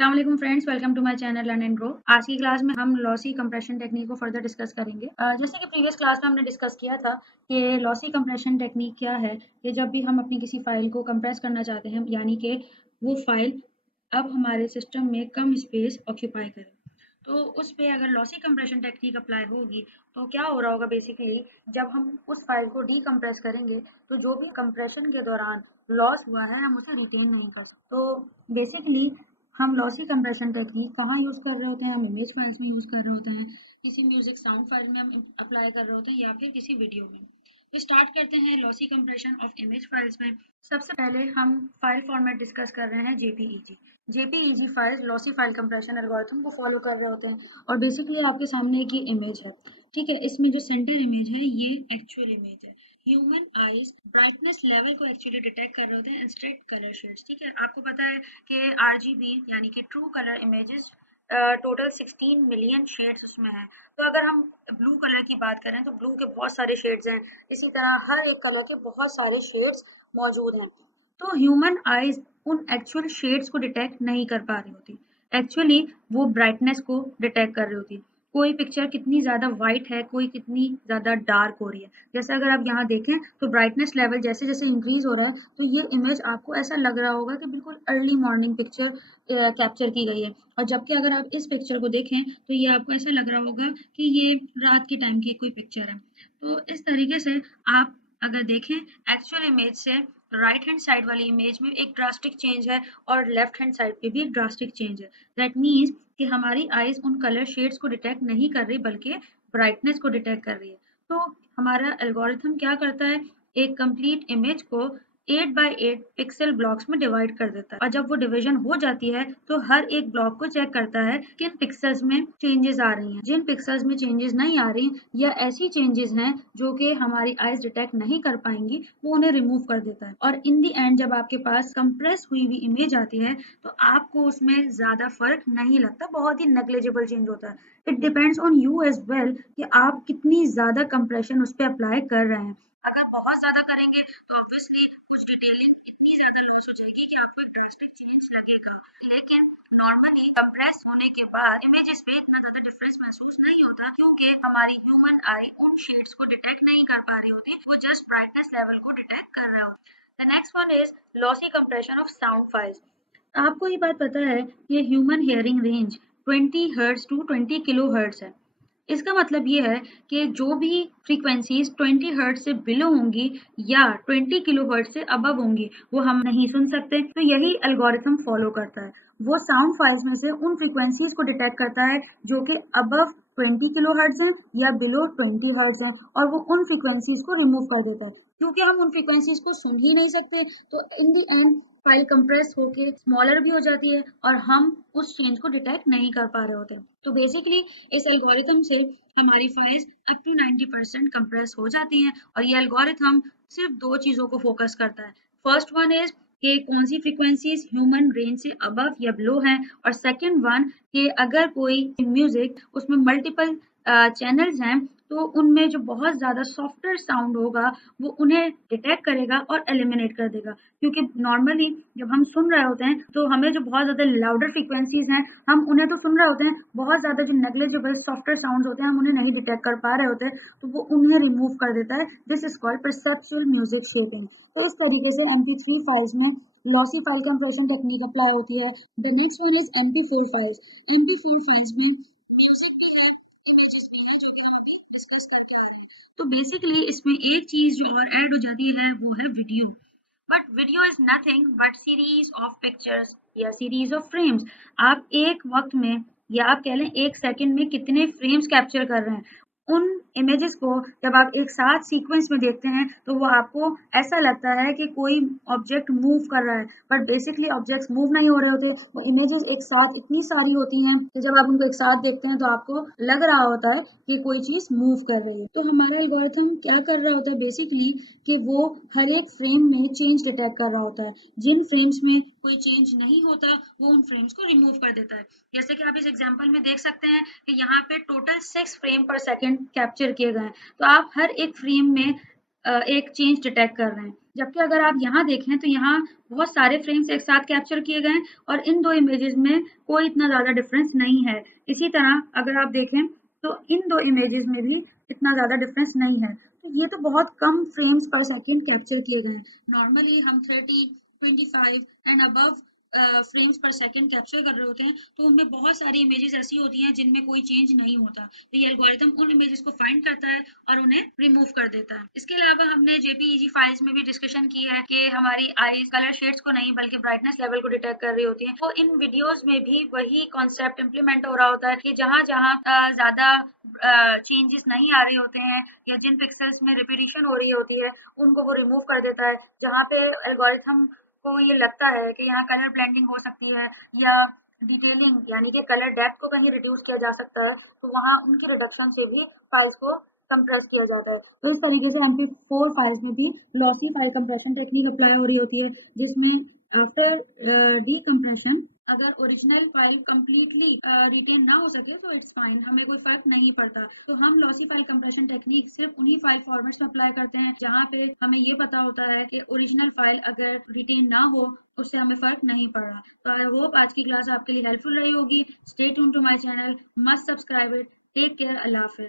अस्सलाम friends, welcome to my channel learn and grow. आज की क्लास में हम लॉसी कंप्रेशन टेक्निक को फर्दर डिस्कस करेंगे। जैसे कि प्रीवियस क्लास में हमने डिस्कस किया था कि लॉसी कंप्रेशन टेक्निक क्या है कि जब भी हम अपनी किसी फाइल को कंप्रेस करना चाहते हैं, यानी कि वो फाइल अब हमारे सिस्टम में कम स्पेस ऑक्यूपाई करे, तो उस पे अगर लॉसी कंप्रेशन टेक्निक अप्लाई होगी तो क्या हो रहा होगा बेसिकली, जब हम उस फाइल को डीकम्प्रेस करेंगे तो जो भी कंप्रेशन के दौरान लॉस हुआ है हम उसे रिटेन नहीं कर सकते। तो बेसिकली हम लॉसी कंप्रेशन टेक्निक कहाँ यूज़ कर रहे होते हैं? हम इमेज फाइल्स में यूज़ कर रहे होते हैं, किसी म्यूजिक साउंड फाइल में हम अप्लाई कर रहे होते हैं, या फिर किसी वीडियो में। तो स्टार्ट करते हैं lossy compression of image files में। सबसे पहले हम फाइल फॉर्मेट डिस्कस कर रहे हैं JPEG. JPEG files lossy file compression algorithm को फॉलो कर रहे होते हैं और बेसिकली आपके सामने एक ही इमेज है, ठीक है। इसमें जो सेंटर इमेज है ये एक्चुअल इमेज है। ह्यूमन आईज ब्राइटनेस लेवल को एक्चुअली डिटेक्ट कर रहे होते हैं एंड स्ट्रेट कलर शेड्स, ठीक है। आपको पता है कि आरजीबी यानी कि true colour images total 16 million shades उसमें है। तो अगर हम ब्लू कलर की बात करें तो ब्लू के बहुत सारे शेड्स हैं, इसी तरह हर एक कलर के बहुत सारे शेड्स मौजूद हैं। तो ह्यूमन आईज उन एक्चुअल शेड्स को डिटेक्ट नहीं कर पा रही होती, एक्चुअली वो ब्राइटनेस को डिटेक्ट कर रही होती। कोई पिक्चर कितनी ज़्यादा वाइट है, कोई कितनी ज़्यादा डार्क हो रही है। जैसे अगर आप यहाँ देखें तो ब्राइटनेस लेवल जैसे जैसे इंक्रीज हो रहा है तो ये इमेज आपको ऐसा लग रहा होगा कि बिल्कुल अर्ली मॉर्निंग पिक्चर कैप्चर की गई है, और जबकि अगर आप इस पिक्चर को देखें तो ये आपको ऐसा लग रहा होगा कि ये रात के टाइम की कोई पिक्चर है। तो इस तरीके से आप अगर देखें एक्चुअल इमेज से राइट हैंड साइड वाली इमेज में एक ड्रास्टिक चेंज है और लेफ्ट हैंड साइड पे भी एक ड्रास्टिक चेंज है। दैट मीन्स कि हमारी आईज उन कलर शेड्स को डिटेक्ट नहीं कर रही बल्कि ब्राइटनेस को डिटेक्ट कर रही है। तो हमारा एल्गोरिथम क्या करता है, एक कंप्लीट इमेज को 8 बाय 8 पिक्सल ब्लॉक्स में डिवाइड कर देता है, और जब वो डिवीजन हो जाती है तो हर एक ब्लॉक को चेक करता है किन पिक्सल्स में चेंजेस आ रही हैं। जिन पिक्सल्स में चेंजेस नहीं आ रही या ऐसी चेंजेस हैं जो कि हमारी आईज डिटेक्ट नहीं कर पाएंगी, वो उन्हें रिमूव कर देता है। और इन दी एंड जब आपके पास कंप्रेस हुई हुई इमेज आती है तो आपको उसमें ज्यादा फर्क नहीं लगता, बहुत ही नेग्लिजिबल चेंज होता है। It depends on you as well कि आप कितनी ज्यादा कंप्रेशन उस पर अप्लाई कर रहे हैं। अगर बहुत ज्यादा करेंगे तो ऑब्वियसली कुछ डिटेलिंग इतनी ज्यादा लॉस हो जाएगी कि आपको एक ड्रास्टिक चेंज लगेगा। लेकिन नॉर्मली कंप्रेस होने के बाद इमेजेस में इतना ज्यादा डिफरेंस महसूस नहीं होता, क्योंकि हमारी ह्यूमन आई उन शेड्स को डिटेक्ट नहीं कर पा रही होती, वो जस्ट ब्राइटनेस लेवल को डिटेक्ट कर रहा होता। The next one is lossy compression of sound files. आपको ये बात पता है कि human hearing range 20 hertz to 20 kilo hertz है। इसका मतलब ये है कि जो भी फ्रीक्वेंसीज 20 हर्ट्ज से बिलो होंगी या 20 किलो हर्ट्ज से अबव होंगी वो हम नहीं सुन सकते। तो यही एल्गोरिथम फॉलो करता है, वो साउंड फाइल्स में से उन फ्रीक्वेंसीज को डिटेक्ट करता है जो कि अबव 20 किलो हर्ट्ज हैं या बिलो 20 हर्ट्ज हैं, और वो उन फ्रीक्वेंसीज को रिमूव कर देता है। क्योंकि हम उन फ्रीक्वेंसीज को सुन ही नहीं सकते तो इन दी एंड फाइल कंप्रेस होके स्मॉलर भी हो जाती है और हम उस चेंज को डिटेक्ट नहीं कर पा रहे होते। तो बेसिकली इस एल्गोरिथम से हमारी फाइल्स अप टू 90% कंप्रेस हो जाती हैं, और ये एल्गोरिथम सिर्फ दो चीज़ों को फोकस करता है। फर्स्ट वन इज कि कौन सी फ्रीक्वेंसीज ह्यूमन रेंज से अबव या बिलो हैं, और सेकंड वन कि अगर कोई म्यूजिक उसमें मल्टीपल चैनल्स हैं तो उनमें जो बहुत ज़्यादा सॉफ्टवेयर साउंड होगा वो उन्हें डिटेक्ट करेगा और एलिमिनेट कर देगा। क्योंकि नॉर्मली जब हम सुन रहे होते हैं तो हमें जो बहुत ज़्यादा लाउडर फ्रीक्वेंसीज हैं हम उन्हें तो सुन रहे होते हैं, बहुत ज़्यादा जो नेग्लिजिबल सॉफ्टवेयर साउंड होते हैं हम उन्हें नहीं डिटेक्ट कर पा रहे होते, तो वो उन्हें रिमूव कर देता है। This is called perceptual music shaping. तो इस तरीके से MP3 फाइल्स में lossy file compression technique apply होती है। The next one is MP4 files. MP4 files में तो बेसिकली इसमें एक चीज जो और ऐड हो जाती है वो है video. But video is nothing but series of pictures या सीरीज ऑफ फ्रेम्स। आप एक वक्त में या आप कह लें एक सेकंड में कितने फ्रेम्स कैप्चर कर रहे हैं, उन इमेजेस को जब आप एक साथ सीक्वेंस में देखते हैं तो वो आपको ऐसा लगता है कि कोई ऑब्जेक्ट मूव कर रहा है, बट बेसिकली ऑब्जेक्ट्स मूव नहीं हो रहे होते। वो इमेजेस एक साथ इतनी सारी होती हैं कि जब आप उनको एक साथ देखते हैं तो आपको लग रहा होता है कि कोई चीज मूव कर रही है। तो हमारा एल्गोरिथम क्या कर रहा होता है बेसिकली कि वो हर एक फ्रेम में चेंज डिटेक्ट कर रहा होता है। जिन फ्रेम्स में कोई चेंज नहीं होता वो उन फ्रेम्स को रिमूव कर देता है। जैसे कि आप इस एग्जांपल में देख सकते हैं कि यहाँ पे टोटल 6 फ्रेम पर सेकंड कैप्चर किए गए हैं, तो आप हर एक फ्रेम में एक चेंज डिटेक्ट कर रहे हैं। जबकि अगर आप यहाँ देखें तो यहाँ बहुत सारे फ्रेम्स एक साथ कैप्चर किए गए हैं और इन 2 इमेजेस में कोई इतना ज़्यादा डिफरेंस नहीं है। इसी तरह अगर आप देखें तो इन 2 इमेजेस में भी इतना ज़्यादा डिफरेंस नहीं है। तो ये तो बहुत कम फ्रेम्स पर सेकंड कैप्चर किए गए हैं। नॉर्मली हम 30, 25 एंड अबव फ्रेम्स पर सेकंड कैप्चर कर रहे होते हैं, तो उनमें बहुत सारी इमेजेस ऐसी होती हैं जिनमें कोई चेंज नहीं होता। तो ये एल्गोरिथम उन इमेजेस को फाइंड करता है और उन्हें रिमूव कर देता है। इसके अलावा हमने जेपीईजी फाइल्स में भी डिस्कशन की है कि हमारी आईज कलर शेड्स को नहीं बल्कि ब्राइटनेस लेवल को डिटेक्ट कर रही होती है। तो इन वीडियोस में भी वही कॉन्सेप्ट इम्प्लीमेंट हो रहा होता है कि जहाँ-जहाँ ज़्यादा चेंजेस नहीं आ रहे होते हैं या जिन पिक्सेल्स में रिपीटिशन हो रही होती है, उनको वो रिमूव कर देता है। जहाँ पे एल्गोरिथम को ये लगता है कि यहाँ कलर ब्लेंडिंग हो सकती है या डिटेलिंग यानी कि कलर डेप्थ को कहीं रिड्यूस किया जा सकता है, तो वहाँ उनकी रिडक्शन से भी फाइल्स को कंप्रेस किया जाता है। तो इस तरीके से MP4 फाइल्स में भी lossy file compression technique apply हो रही होती है, जिसमें आफ्टर डीकम्प्रेशन अगर ओरिजिनल फाइल कंप्लीटली रिटेन ना हो सके तो इट्स फाइन, हमें कोई फर्क नहीं पड़ता। तो हम लॉसी फाइल कंप्रेशन टेक्निक सिर्फ उन्हीं फाइल फॉर्मेट्स में अप्लाई करते हैं जहाँ पे हमें ये पता होता है कि ओरिजिनल फाइल अगर रिटेन ना हो उससे हमें फर्क नहीं पड़ रहा। तो आई होप आज की क्लास आपके लिए हेल्पफुल रही होगी। Stay tune to my channel, must subscribe it. Take care, अल्लाह हाफिज।